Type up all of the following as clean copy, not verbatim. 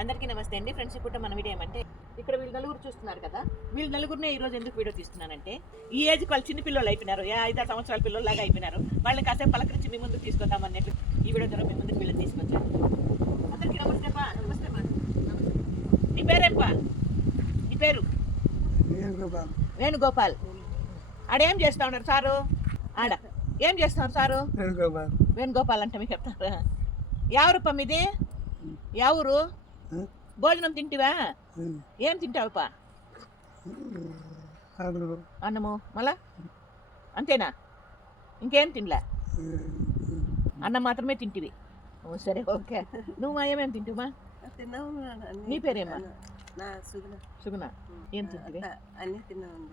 అందరికీ నమస్తే అండి ఫ్రెండ్స్. ఇప్పుడు మన వీడియో ఏమంటే ఇక్కడ వీళ్ళు నలుగురు చూస్తున్నారు కదా, వీళ్ళు నలుగురినే ఈ రోజు ఎందుకు వీడియో తీస్తున్నానంటే ఈ ఏజ్కి వాళ్ళు చిన్న పిల్లలు అయిపోయినారు, 5-6 సంవత్సరాల పిల్లలాగా అయిపోయినారు. వాళ్ళని కాసేపు పలకరించి మీ ముందుకు తీసుకొద్దాం అన్నట్లు ఈ వీడియో ద్వారా మీ ముందుకు వీళ్ళని తీసుకొచ్చాను. అందరికీ నమస్తే పా. నమస్తే మా. నీ పేరేంపా? నీ పేరు? వేణుగోపాల్. ఆడేం చేస్తా ఉన్నారు సారు? ఆడ ఏం చేస్తున్నారు సారు? వేణుగోపాల్ అంటే మీకు చెప్తారా? ఎవరుపా మీది? ఎవరు? భోజనం తింటివా? ఏం తింటావుపా? అన్నము మళ్ళా అంతేనా? ఇంకేం తినలే? అన్నం మాత్రమే తింటివి. సరే ఓకే. నువ్వు మా ఏమేమి తింటువా? నీ పేరేమా? సుగుణ. ఏం తింటివి?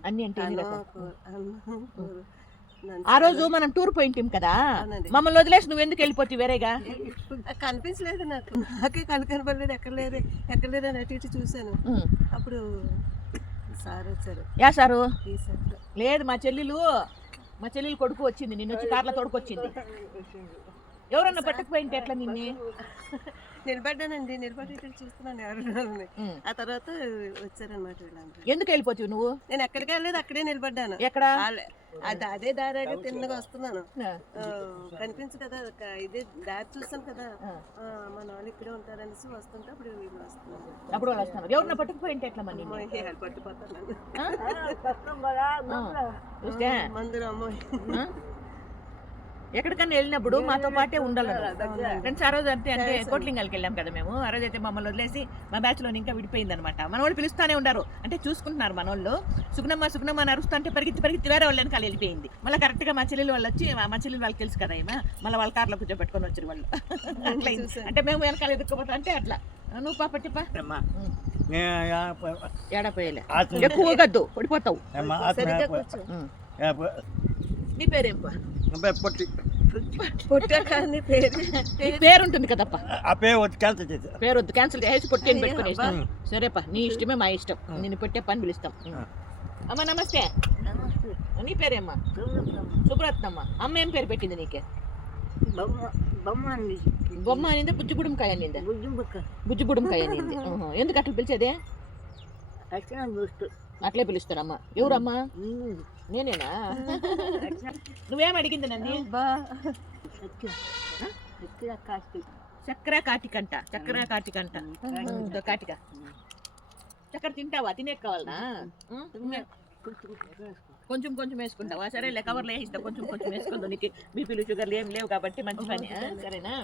అన్ని అంటే ఆ రోజు మనం టూర్ పోయింటాం కదా, మమ్మల్ని వదిలేసి నువ్వు ఎందుకు వెళ్ళిపోతావు వేరేగా? కనిపించలేదు నాకే కనపడలేదు. ఎక్కడ లేరు అని అటు ఇటు చూశాను. అప్పుడు సార్ వచ్చారు. Yeah sir? లేదు, మా చెల్లెలు కొడుకు వచ్చింది, నిన్న వచ్చి కార్లో తోడుకొచ్చింది. ఎవరన్నా పట్టకపోయింటే ఎట్లా నిన్ను? నిలబడ్డానండి, నిలబడి చూస్తున్నాను ఎవరు. ఆ తర్వాత వచ్చారనమాట వీళ్ళంతా. ఎందుకు వెళ్ళిపోతావు నువ్వు? నేను ఎక్కడికి వెళ్ళలేదు, అక్కడే నిలబడ్డాను. ఎక్కడ? అదే దారిగా తిన్నగా వస్తున్నాను, కనిపించు కదా, ఇదే దారి చూసాను కదా, మన వాళ్ళు ఇక్కడే ఉంటారనేసి వస్తుంటే అప్పుడు వీళ్ళు వస్తున్నారు. అప్పుడు వాళ్ళు వస్తున్నారు. ఎవరన్నా పట్టుకుపోయింటే ఎట్లా మరి? పట్టుపోతాను మందులు అమ్మాయి. ఎక్కడికన్నా వెళ్ళినప్పుడు మాతో పాటే ఉండాలి ఫ్రెండ్స్. ఆ రోజు అంటే కోట్లింగాలకి వెళ్ళాం కదా మేము. ఆ రోజు అయితే మమ్మల్ని వదిలేసి మా బ్యాచ్లో ఇంకా విడిపోయింది అనమాట. మన వాళ్ళు పిలుస్తూనే ఉన్నారు, అంటే చూసుకుంటున్నారు మన వాళ్ళు. సుగుణమ్మ అని అరుస్తూ అంటే పరిగెత్తి వేరే వాళ్ళు వెనకాల వెళ్ళిపోయింది. మళ్ళీ కరెక్ట్గా మా చెల్లెలు వాళ్ళు వచ్చి, మా చెల్లెలు వాళ్ళకి తెలుసు కదా ఏమో, మళ్ళీ వాళ్ళ కార్లో కూర్చోబెట్టుకొని వచ్చారు వాళ్ళు. అట్లా అంటే మేము వెనకాల ఎదుర్కోపోతా అంటే అట్లా. నువ్వు పాపట్టిపా ఏడాపోయలే, ఎక్కువ గద్దు పడిపోతావు. నీ పేరేంపా? పేరు ఉంటుంది కదప్ప, పేరు వద్దు, క్యాన్సిల్ చేసి పొట్టి అని పెట్టుకుని. సరేపా, నీ ఇష్టమే మా ఇష్టం, నేను పెట్టే పని పిలుస్తాం. అమ్మ నమస్తే. నీ పేరేమ్మా? సుబ్రత్నమ్మ. అమ్మ ఏం పేరు పెట్టింది నీకే? బొమ్మ అనిందా, బుజ్జిబుడుంకాయ అనిందా? బుజ్జిబుడుంకాయ అనింది. ఎందుకు అట్లా పిలిచేదే? అట్లే పిలుస్తారమ్మా. ఎవరమ్మా? నేనేనా? నువ్వేం అడిగింది నన్ను? చక్కెర కాటికంట. కాటిక చక్కెర తింటావా? తినే కావాలనా? కొంచెం వేసుకుంటావా? సరేలే, కవర్లో వేసిస్తా. కొంచెం వేసుకుందా. నీకు బీపీలు షుగర్లు ఏం లేవు కాబట్టి మంచి పని. సరేనా?